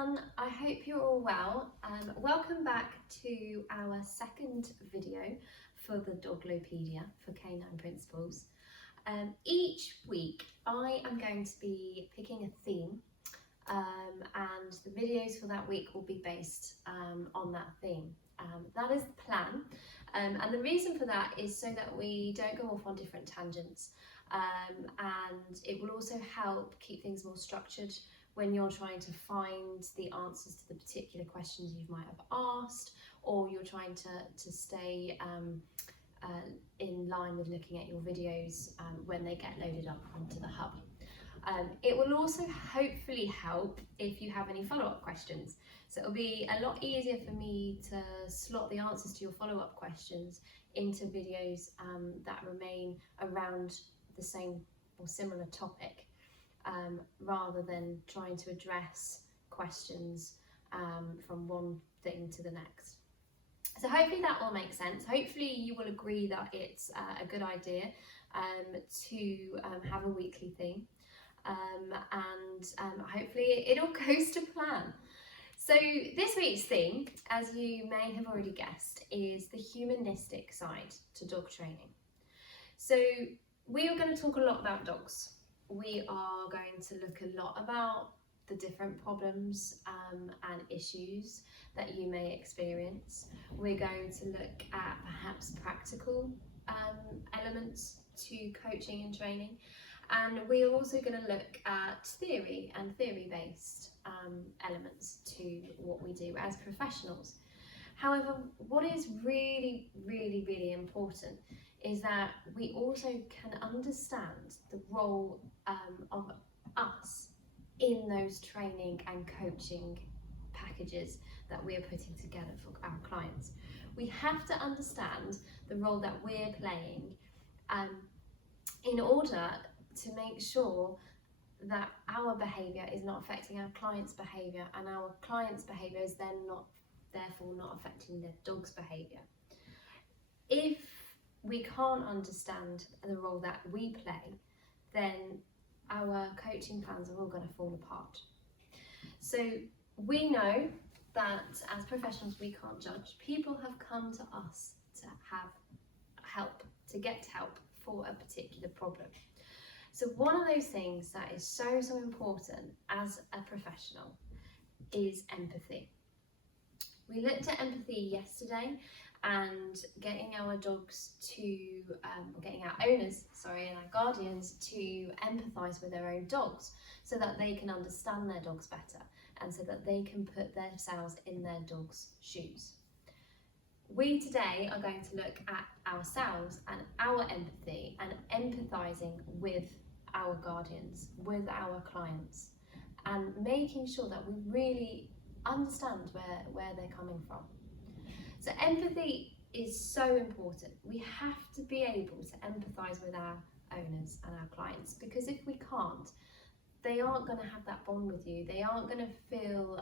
everyone, I hope you're all well. Welcome back to our second video for the Doglopedia for Canine Principles. Each week I am going to be picking a theme and the videos for that week will be based on that theme. That is the plan, and the reason for that is so that we don't go off on different tangents, and it will also help keep things more structured when you're trying to find the answers to the particular questions you might have asked, or you're trying to stay in line with looking at your videos when they get loaded up onto the hub. It will also hopefully help if you have any follow-up questions. So it'll be a lot easier for me to slot the answers to your follow-up questions into videos that remain around the same or similar topic, rather than trying to address questions from one thing to the next. So hopefully that will make sense. Hopefully you will agree that it's a good idea to have a weekly theme, and hopefully it all goes to plan. So this week's theme, as you may have already guessed, is the humanistic side to dog training. So we are going to talk a lot about dogs. We are going to look a lot about the different problems and issues that you may experience. We're going to look at perhaps practical elements to coaching and training, and we're also going to look at theory and theory-based elements to what we do as professionals. However, what is really important is that we also can understand the role of us in those training and coaching packages that we're putting together for our clients. We have to understand the role that we're playing in order to make sure that our behaviour is not affecting our client's behaviour, and our client's behaviour is then therefore not affecting their dog's behaviour. If we can't understand the role that we play, then our coaching plans are all going to fall apart. So we know that as professionals we can't judge. People have come to us to have help, to get help for a particular problem. So one of those things that is so important as a professional is empathy. We looked at empathy yesterday and getting our dogs to, getting our owners, and our guardians to empathise with their own dogs so that they can understand their dogs better and so that they can put themselves in their dog's shoes. We today are going to look at ourselves and our empathy and empathising with our guardians, with our clients, and making sure that we really understand where they're coming from. So empathy is so important. We have to be able to empathise with our owners and our clients, because if we can't, they aren't going to have that bond with you. They aren't going to feel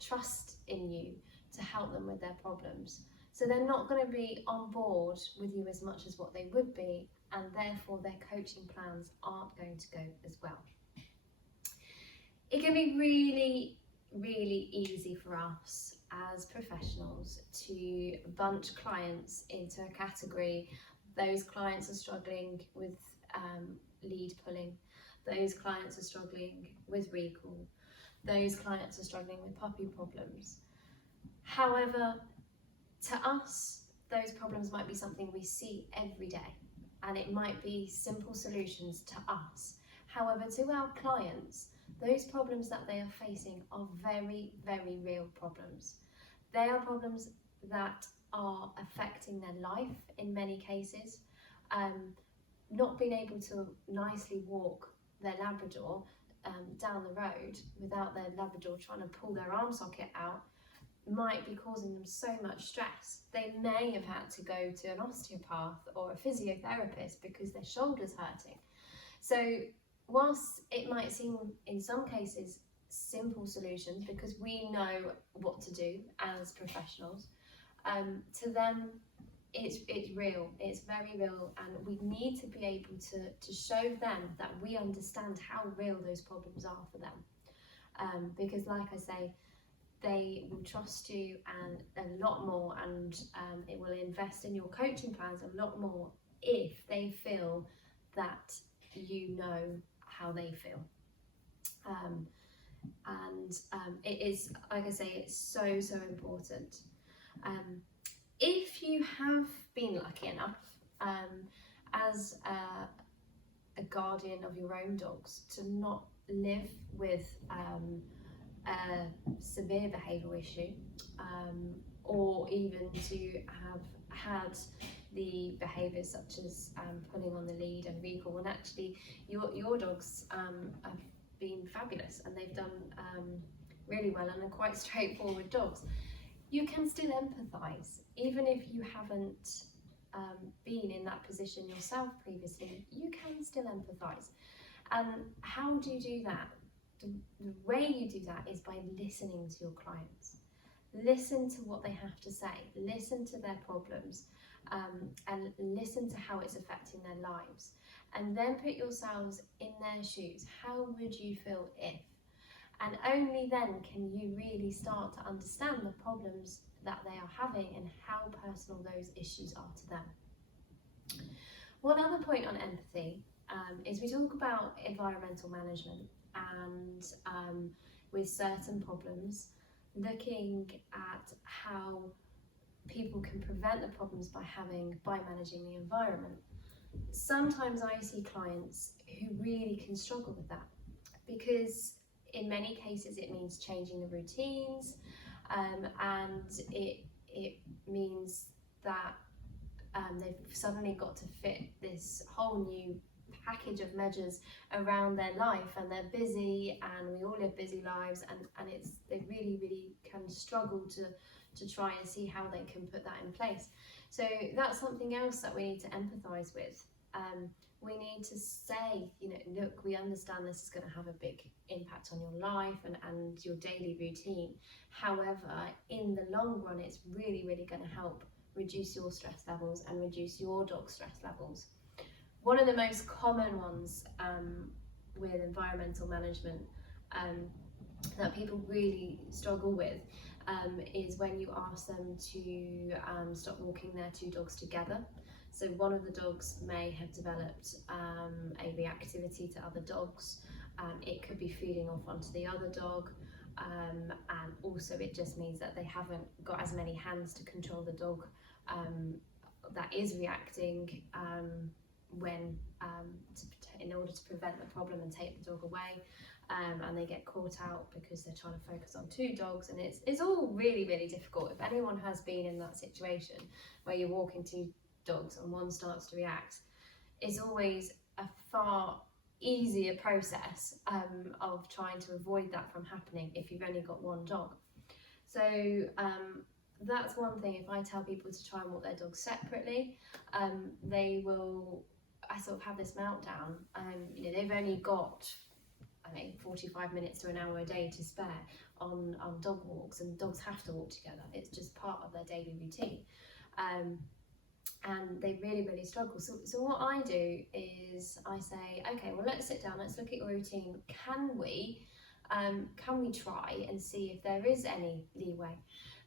trust in you to help them with their problems. So they're not going to be on board with you as much as what they would be, and therefore their coaching plans aren't going to go as well. It can be really easy for us as professionals to bunch clients into a category. Those clients are struggling with lead pulling, those clients are struggling with recall, those clients are struggling with puppy problems. However, to us, those problems might be something we see every day, and it might be simple solutions to us. However, to our clients, those problems that they are facing are very real problems. They are problems that are affecting their life in many cases. Not being able to nicely walk their Labrador down the road without their Labrador trying to pull their arm socket out might be causing them so much stress. They may have had to go to an osteopath or a physiotherapist because their shoulder's hurting. So whilst it might seem in some cases simple solutions because we know what to do as professionals, to them it's real, it's very real, and we need to be able to show them that we understand how real those problems are for them. because like I say, they will trust you and a lot more, and it will invest in your coaching plans a lot more if they feel that you know how they feel. It is, like I say, it's so important. If you have been lucky enough as a guardian of your own dogs to not live with a severe behavioural issue, or even to have had the behaviours such as pulling on the lead and recall, and actually your dogs have been fabulous and they've done really well and are quite straightforward dogs, you can still empathise. Even if you haven't been in that position yourself previously, you can still empathise. And how do you do that? The way you do that is by listening to your clients. Listen to what they have to say, listen to their problems, and listen to how it's affecting their lives. And then put yourselves in their shoes. How would you feel if? And only then can you really start to understand the problems that they are having and how personal those issues are to them. One other point on empathy is we talk about environmental management, and with certain problems, looking at how people can prevent the problems by managing the environment. Sometimes I see clients who really can struggle with that, because in many cases it means changing the routines, and it means that they've suddenly got to fit this whole new package of measures around their life, and they're busy, and we all live busy lives, and they really can struggle to try and see how they can put that in place. So that's something else that we need to empathise with. We need to say, look, we understand this is going to have a big impact on your life and your daily routine. However, in the long run, it's really going to help reduce your stress levels and reduce your dog's stress levels. One of the most common ones with environmental management that people really struggle with is when you ask them to stop walking their two dogs together. So one of the dogs may have developed a reactivity to other dogs. It could be feeding off onto the other dog, and also it just means that they haven't got as many hands to control the dog that is reacting in order to prevent the problem and take the dog away, and they get caught out because they're trying to focus on two dogs, and it's all really difficult. If anyone has been in that situation where you're walking two dogs and one starts to react, it's always a far easier process of trying to avoid that from happening if you've only got one dog. So that's one thing. If I tell people to try and walk their dogs separately, they will sort of have this meltdown. They've only got 45 minutes to an hour a day to spare on dog walks, and dogs have to walk together. It's just part of their daily routine. And they really struggle. So what I do is I say, okay, well, let's sit down, let's look at your routine. Can we try and see if there is any leeway?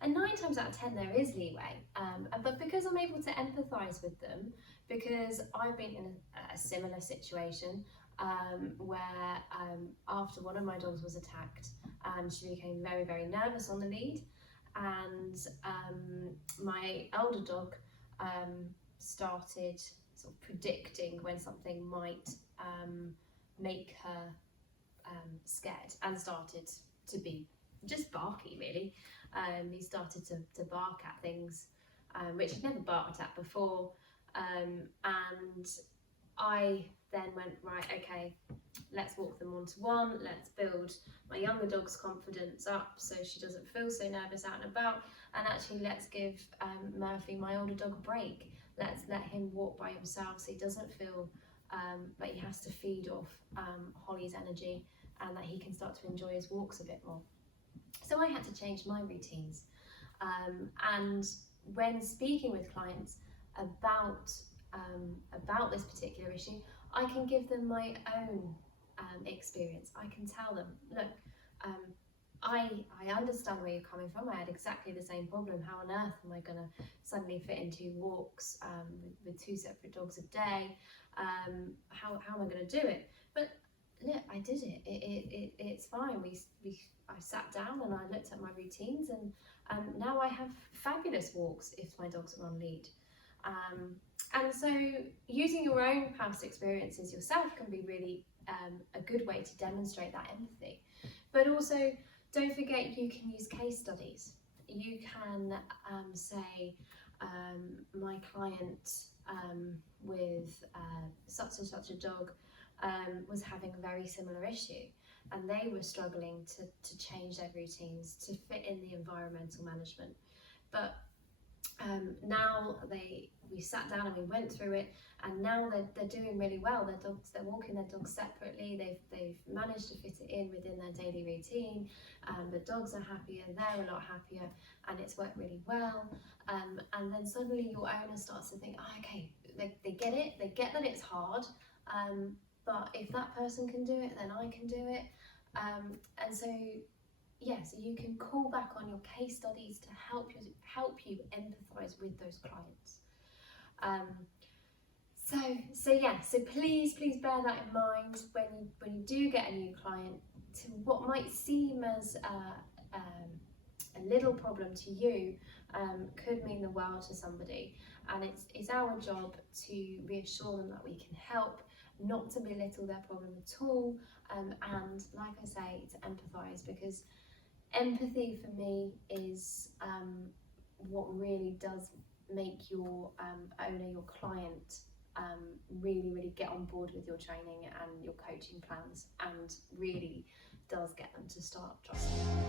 And 9 times out of 10 there is leeway, but because I'm able to empathise with them, because I've been in a similar situation where after one of my dogs was attacked, she became very nervous on the lead, and my older dog started sort of predicting when something might make her scared, and started to be just barky really. He started to bark at things which he'd never barked at before, and I then went, right, okay, let's walk them one-to-one, let's build my younger dog's confidence up so she doesn't feel so nervous out and about, and actually let's give Murphy, my older dog, a break. Let's let him walk by himself so he doesn't feel that he has to feed off Holly's energy, and that he can start to enjoy his walks a bit more. So I had to change my routines, and when speaking with clients about this particular issue, I can give them my own experience. I can tell them, look, I understand where you're coming from. I had exactly the same problem. How on earth am I going to suddenly fit into walks with 2 separate dogs a day? How am I going to do it? But look, I did it. It's fine. I sat down and I looked at my routines, and now I have fabulous walks if my dogs are on lead. And so using your own past experiences yourself can be really a good way to demonstrate that empathy. But also, don't forget, you can use case studies. You can say, my client with such and such a dog was having a very similar issue, and they were struggling to change their routines to fit in the environmental management. But now we sat down and we went through it, and now they're doing really well. They're walking their dogs separately. They've managed to fit it in within their daily routine. The dogs are happier, they're a lot happier, and it's worked really well. And then suddenly your owner starts to think, oh, okay, they get it. They get that it's hard, but if that person can do it, then I can do it. And so so you can call back on your case studies to help you empathise with those clients. So please bear that in mind when you do get a new client. To what might seem as a little problem to you could mean the world to somebody, and it's our job to reassure them that we can help, not to belittle their problem at all, and like I say, to empathise, because empathy for me is what really does make your owner, your client, really get on board with your training and your coaching plans, and really does get them to start trusting.